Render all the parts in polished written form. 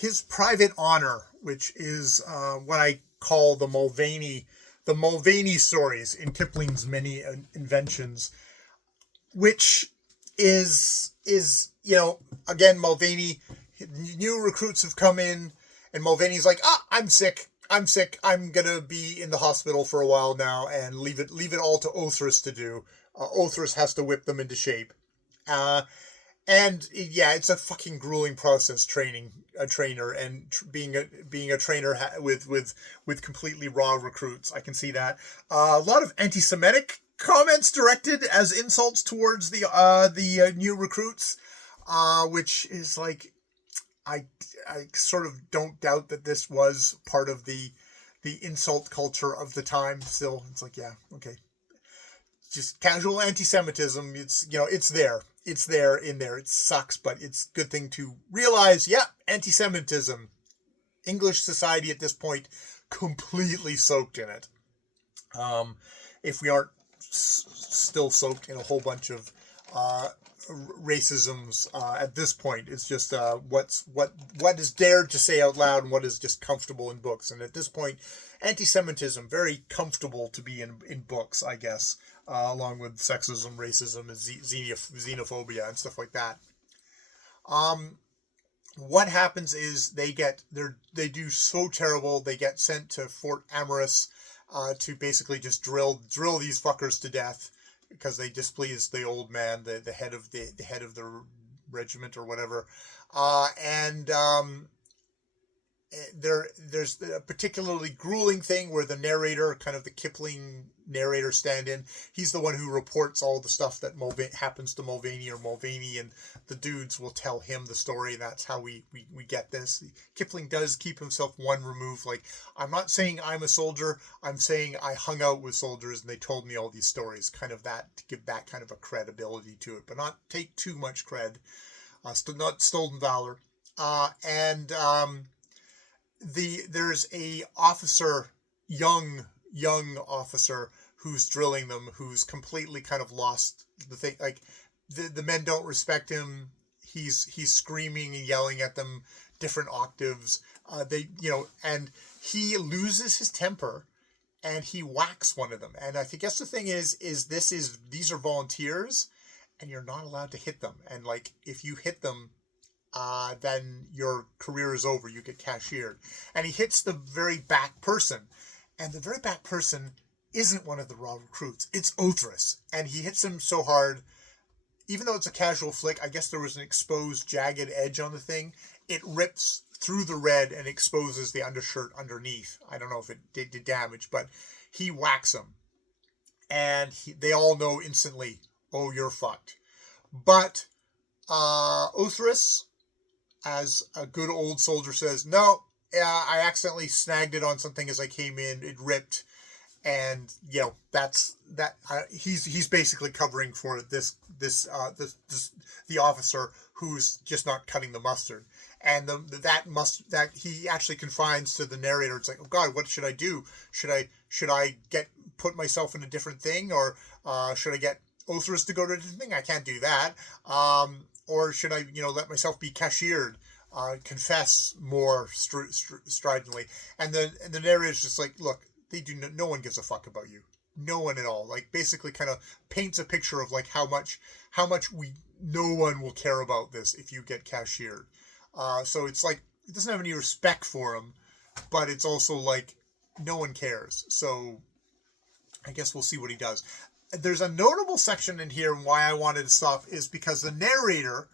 his private honor, which is what I call the Mulvaney stories in Kipling's many inventions, which is again Mulvaney. New recruits have come in, and Mulvaney's like, I'm sick. I'm sick. I'm gonna be in the hospital for a while now, and leave it all to Othrys to do. Othrys has to whip them into shape. Uh, and yeah, it's a fucking grueling process training a trainer and being a trainer with completely raw recruits. I can see that. A lot of anti-Semitic comments directed as insults towards the new recruits, which is like I I sort of don't doubt that this was part of the insult culture of the time. Still, it's like, yeah, okay, just casual anti-Semitism. It's there. It's there in there. It sucks, but it's a good thing to realize. Yeah, anti-Semitism. English society at this point completely soaked in it. Um, if we aren't still soaked in a whole bunch of uh, racisms at this point, it's just what is dared to say out loud and what is just comfortable in books. And at this point, anti-Semitism very comfortable to be in books, I guess, along with sexism, racism, and xenophobia and stuff like that. Um, what happens is they do so terrible. They get sent to Fort Amorous to basically just drill these fuckers to death because they displeased the old man, the head of the head of the regiment or whatever. And there's a particularly grueling thing where the narrator, kind of the Kipling narrator stand-in, he's the one who reports all the stuff that happens to Mulvaney, and the dudes will tell him the story. And that's how we get this. Kipling does keep himself one remove. Like, I'm not saying I'm a soldier. I'm saying I hung out with soldiers and they told me all these stories. Kind of that, to give that kind of a credibility to it, but not take too much cred. Not stolen valor. And there's a officer, young officer who's drilling them, who's completely kind of lost the thing. Like, the men don't respect him. He's screaming and yelling at them, different octaves. And he loses his temper and he whacks one of them. And I guess the thing is these are volunteers and you're not allowed to hit them. And like, if you hit them, then your career is over. You get cashiered. And he hits the very back person. And the very back person isn't one of the raw recruits. It's Othrys. And he hits him so hard, even though it's a casual flick, I guess there was an exposed, jagged edge on the thing. It rips through the red and exposes the undershirt underneath. I don't know if it did damage, but he whacks him. And they all know instantly, oh, you're fucked. But Othrys, as a good old soldier, says, no, I accidentally snagged it on something as I came in. It ripped. And, that's that. He's basically covering for the officer who's just not cutting the mustard. And that he actually confines to the narrator. It's like, oh God, what should I do? Should I put myself in a different thing, or should I get Othrys to go to a different thing? I can't do that. Or should I, let myself be cashiered, confess more stridently? And the narrator's just like, look, no one gives a fuck about you, no one at all. Like, basically, kind of paints a picture of like how much no one will care about this if you get cashiered. So it's like, it doesn't have any respect for him, but it's also like no one cares. So I guess we'll see what he does. There's a notable section in here, and why I wanted to stop is because the narrator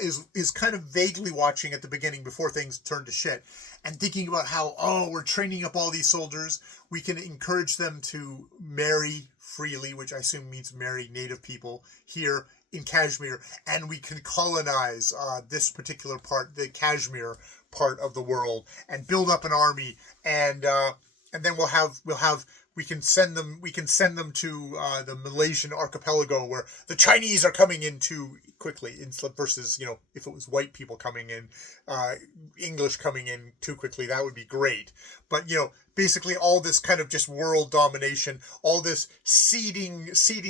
is kind of vaguely watching at the beginning before things turn to shit, and thinking about how, we're training up all these soldiers. We can encourage them to marry freely, which I assume means marry native people here in Kashmir, and we can colonize this particular part, the Kashmir part of the world, and build up an army, and then we can send them to the Malaysian archipelago, where the Chinese are coming into quickly versus, if it was white people coming in, English coming in too quickly, that would be great. But, basically all this kind of just world domination, all this seeding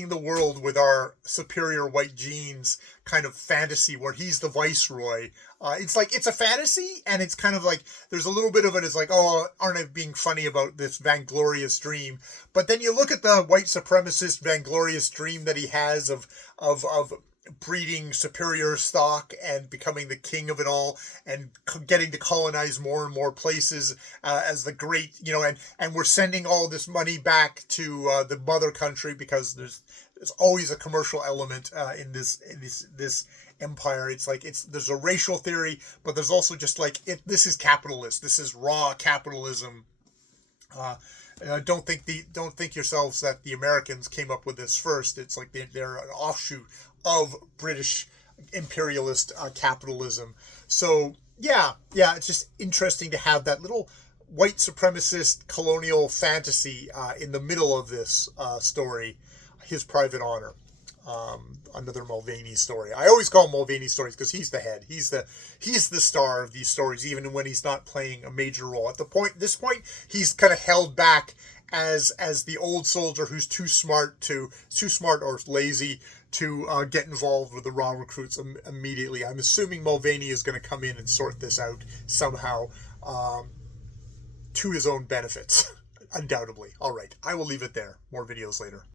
the world with our superior white genes kind of fantasy where he's the viceroy. It's like, it's a fantasy, and it's kind of like, there's a little bit of it is like, oh, aren't I being funny about this vainglorious dream? But then you look at the white supremacist vainglorious dream that he has of breeding superior stock and becoming the king of it all and getting to colonize more and more places as the great, and we're sending all this money back to the mother country because there's always a commercial element in this empire. It's like there's a racial theory, but there's also just like this is capitalist. This is raw capitalism. Don't think yourselves that the Americans came up with this first. It's like they're an offshoot of British imperialist capitalism. So yeah, it's just interesting to have that little white supremacist colonial fantasy in the middle of this story, His Private Honor. Another Mulvaney story. I always call him Mulvaney stories because he's the head. He's the star of these stories, even when he's not playing a major role. At this point, he's kind of held back as the old soldier who's too smart or lazy to get involved with the raw recruits immediately. I'm assuming Mulvaney is going to come in and sort this out somehow to his own benefits, undoubtedly. All right, I will leave it there. More videos later.